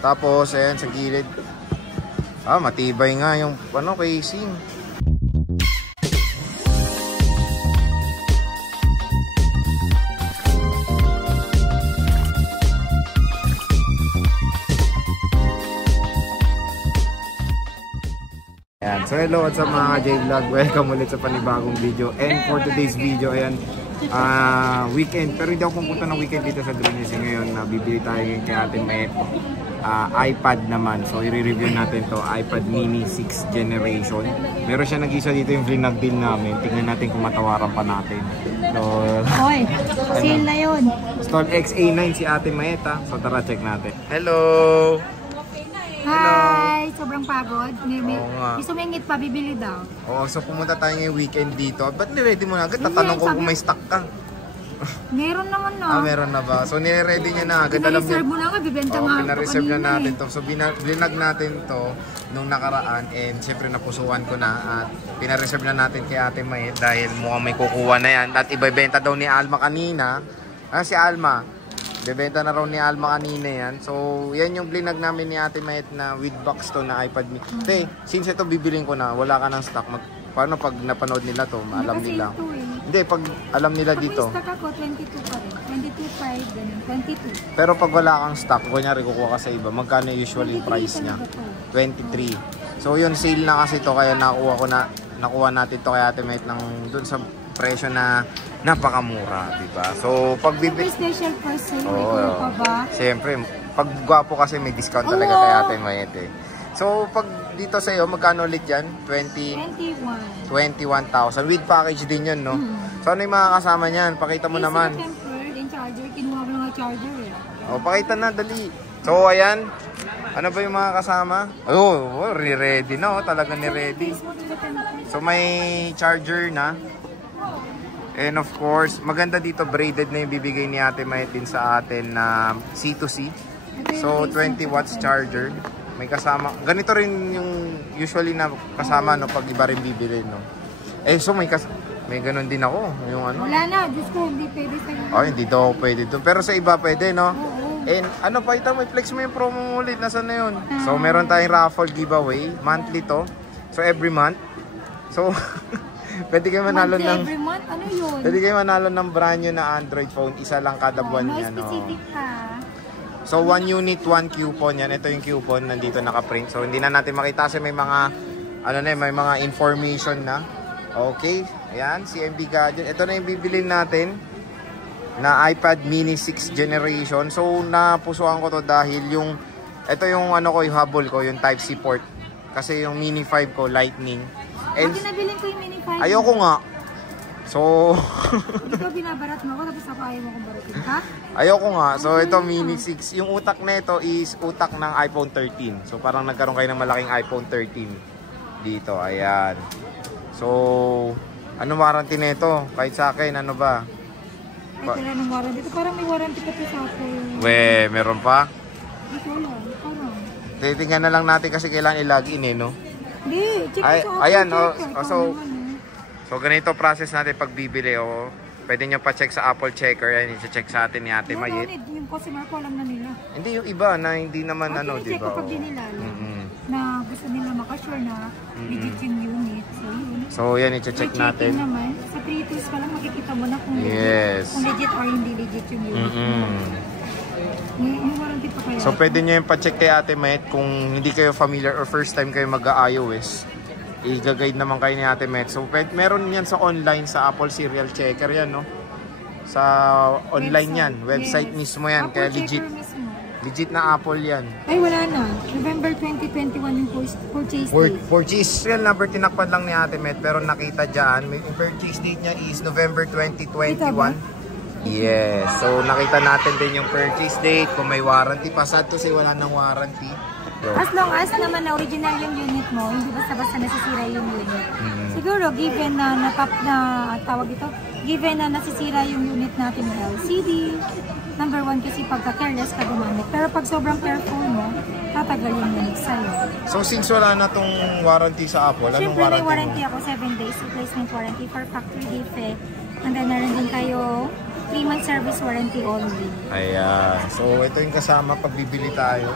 Tapos, ayan, sa gilid. Matibay nga yung casing. Ayan. So hello, what's up mga J-Vlog? Welcome ulit sa panibagong video. And for today's video, ayan, weekend. Pero hindi ako pupunta ng weekend dito sa Green Hills. Ngayon, bibili tayo ngayon kay Ate Met. iPad naman. So i-review natin to iPad mini 6th generation. Meron siya nag-isa dito yung vlog deal namin. Tingnan natin kung matawaran pa natin. So, Hoy, sale na yun. Stall XA9 si Ate Maeta. So tara, check natin. Hello! Hi! Sobrang pagod. May sumingit pa, bibili daw. Oo, so pumunta tayo ngayong weekend dito. Ba't niready mo na agad? Tatanong ko kung may stock ka. Meron naman na. Meron na ba? So niready niya na agad. Pina-reserve mo na nga, bibenta nga. Pina-reserve na natin to. So binag natin to nung nakaraan. And syempre napusuan ko na. At pina-reserve na natin kay Ate May. Dahil mukhang may kukuha na yan. At ibebenta daw ni Alma kanina. Si Alma. Bebenta na raw ni Alma kanina yan. So yan yung blinag namin ni Ate May na with box to na iPad mini. Since ito bibiling ko na, wala ka ng stock. Paano pag napanood nila to, alam nila? Hindi, pag alam nila dito. Pag stock ako, 22 pa rin. 22.5, ganun. 22. Pero pag wala kang stock, kunyari kukuha ka sa iba, magkano usually price niya? 23. So yun, sale na kasi to, kaya nakuha natin to kay Ate Met ng dun sa presyo na napakamura, diba? So pag special for sale, may pa ba? Siyempre, pag gwapo kasi may discount talaga kay Ate Met eh. So pag dito sa iyo, magkano ulit yan? 21,000 with package din yun, no? So ano yung mga kasama niyan? Pakita mo naman. Tempered and charger. Kinuha ko ng charger eh. Pakita na, dali. So ayan, ano ba yung mga kasama? Ready na, talaga ni ready. So may charger na. And of course, maganda dito, braided na yung bibigay ni Ate May din sa atin na C2C. So 20 watts charger. May kasama, ganito rin yung usually na kasama, no, pag iba rin bibili, no. So may ganun din ako, yung ano. Wala na, Diyos ko, hindi pwede sa'yo. Hindi daw pwede doon. Pero sa iba pwede, no. And ano pa ito, may flex mo yung promo ulit, nasa na yun. So meron tayong raffle giveaway, monthly to. So every month. So pwede kayo manalo ng every month? Ano yun? Pwede kayo manalo ng brand new na Android phone, isa lang kada buwan niya, no. Specific ka. So 1 unit, 1 coupon yan. Ito yung coupon, nandito naka-print. So hindi na natin makita kasi may mga may mga information na. Okay, ayan, CMB Gadget. Ito na yung bibilin natin na iPad mini 6th generation. So napusuan ko to dahil ito yung yung habol ko, yung Type-C port. Kasi yung mini 5 ko, Lightning. And nabilin ko yung mini 5. Ayoko nga. So hindi ko binabarat mo ako, tapos ako ayaw mo kong baratin ka? Ayoko nga. So ito mini 6. Yung utak na ito is utak ng iPhone 13. So parang nagkaroon kayo ng malaking iPhone 13 dito. Ayan. So ano warranty na ito? Kahit sa akin, ano ba? May tala ng warranty. Ito parang may warranty pa ito sa akin. Meron pa? Hindi ko alam. Parang. Titingnan na lang natin kasi kailangan i-login no? Hindi. Check mo sa ayan, So ganito process natin pag bibili. Pwede nyo pa-check sa Apple Checker. Yan, i-check sa atin ni Ate Mayet. Yung customer ko, alam na nila. Hindi, yung iba na hindi naman di ba? Kapag din nila na gusto nila makasure na legit yung unit. So yun. So yan, i-check natin. Naman, sa 3 tools pa lang makikita mo na kung legit or hindi legit yung unit. Yung warranty pa kaya. So pwede nyo yung pa-check kay Ate Mayet kung hindi kayo familiar or first time kayo mag-iOS. I-guide naman kayo ni Ate Met. So, meron yan sa online, sa Apple Serial Checker yan, no? Sa online yan. Website mismo yan. Apple. Kaya legit na Apple yan. Ay, wala na. November 2021 yung purchase date. Purchase. Serial number, tinakpan lang ni Ate Met. Pero nakita dyan, yung purchase date niya is November 2021. Yes. So, nakita natin din yung purchase date. Kung may warranty pa. Sad to say, wala nang warranty. As long as naman na original yung unit mo, hindi basta-basta nasisira yung unit. Siguro, given na given na nasisira yung unit natin ng LCD, number 1 kasi pagka-careless ka gumamit. Pero pag sobrang careful mo, tatagal yung unit sa'yo. So, since wala na tong warranty sa Apple, anong warranty? Siyempre, ako 7 days replacement warranty for factory defect. And then, meron din kayo 3-month service warranty only. Ayan. So, ito yung kasama pag bibili tayo.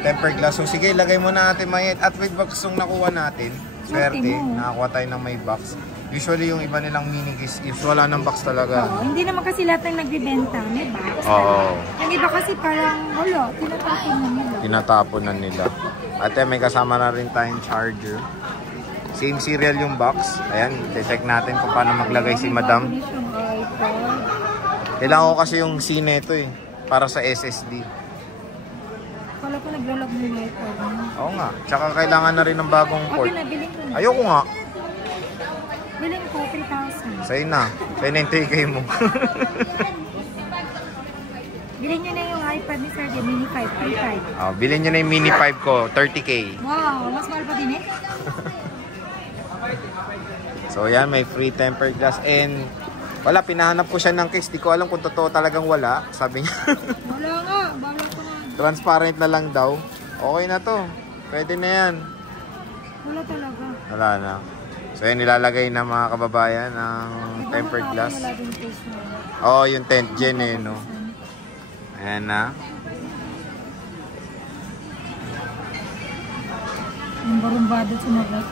Tempered glass. So, sige, lagay mo na natin mayet. At with box yung nakuha natin. Swerte, nakakuha tayo ng may box. Usually, yung iba nilang mini case is wala ng box talaga. Oo, hindi naman kasi lahat ng nagbibenta may box. Oo. Yung iba kasi parang, wala, tinatapon na nila. Tinatapon na nila. At may kasama na rin tayong charger. Same serial yung box. Ayan, check natin kung paano maglagay si Madam. Kailangan ko kasi yung SIM nito eh. Para sa SSD. Kala ko naglalog na yung iPod. Oo nga. Tsaka kailangan na rin ng bagong port. Okay na, bilhin ko na. Ayoko nga. Bilhin ko, 3,000. Sa'yo na. Sa'yo na yung take mo. Bilhin nyo na yung iPad ni Sir, Mini 5, 3,500. Bilhin nyo na yung Mini 5 ko. 30K. Wow, mas mahal pa din eh. So yan, may free tempered glass. And wala, pinahanap ko siya ng case. Di ko alam kung totoo talagang wala. Sabi niya. Wala nga, bala ko nga. Transparent na lang daw. Okay na to. Pwede na yan. Wala talaga. Wala na. So yan, nilalagay na mga kababayan ng tempered glass. Wala din case mo. Oo, yung 10th gen eh, no? Ayan na. Yung barumbado sumagot.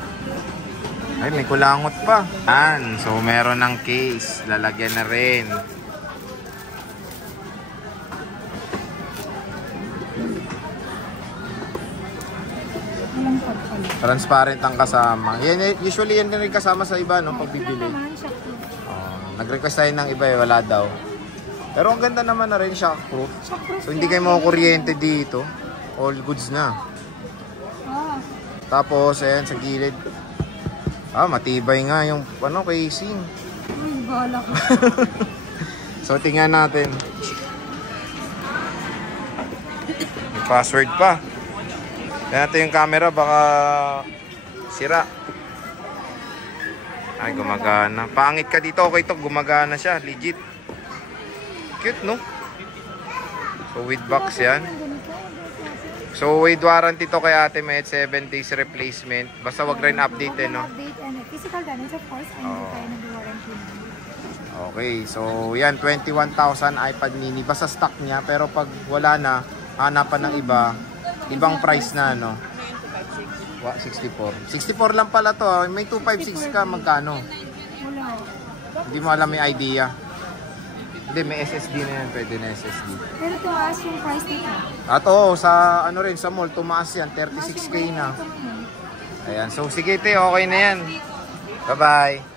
Ay, may kulangot pa. Yan. So, meron ng case. Lalagyan na rin. Walang pagpala. Transparent ang kasama. Yan, usually yan din rin kasama sa iba, no? Pag Ito lang bibili. naman, shockproof. Nag-request tayo ng iba eh. Wala daw. Pero ang ganda naman na rin, shockproof. Shockproof So, hindi kayo makukuryente dito. All goods na. Ah, Tapos, ayan, sa gilid. Matibay nga yung casing. uy, bahala ko. So, tingnan natin. May password pa. Tingnan natin yung camera, baka sira. Ay, gumagana. Pangit ka dito, okay to, gumagana siya, legit. Cute, no? So, with box yan. So, with warranty to kay Ate Med, 7 days replacement. Basta wag rin update, no? Update and physical damage, of course, and hindi tayo nag-warranty na. Okay, so yan, 21,000 iPad mini. Basta stock niya, pero pag wala na, hanapan ng iba, ibang price na, no? 64. 64 lang pala to. May 256 ka, magkano? Wala. Hindi mo alam, may idea. Hindi, may SSD na yan. Pwede na SSD. Pero tumaas yung price nito. At sa ano rin, sa mall, tumaas yan. 36K na. Ayan, so sige te, okay na yan. Bye-bye.